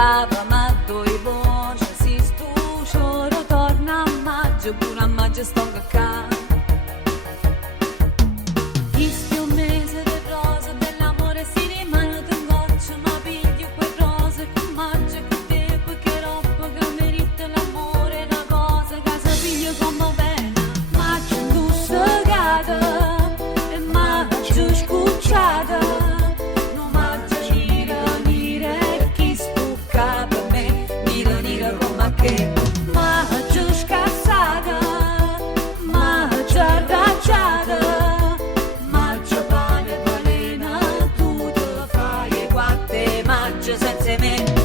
cava, ma dove voce si stucio, torna a maggio, pure a maggio sto a Isti un mese di rose, dell'amore si rimane un goccio, ma piglio quei rose con maggio e con te, che roba che merita l'amore, una cosa che si piglia come bene, maggio indussegata e maggio scucciata, no maggio nera, nera e chi stucca per me, nera, nera come che, maggio scassata, maggio arrabbiata. Maggio senza me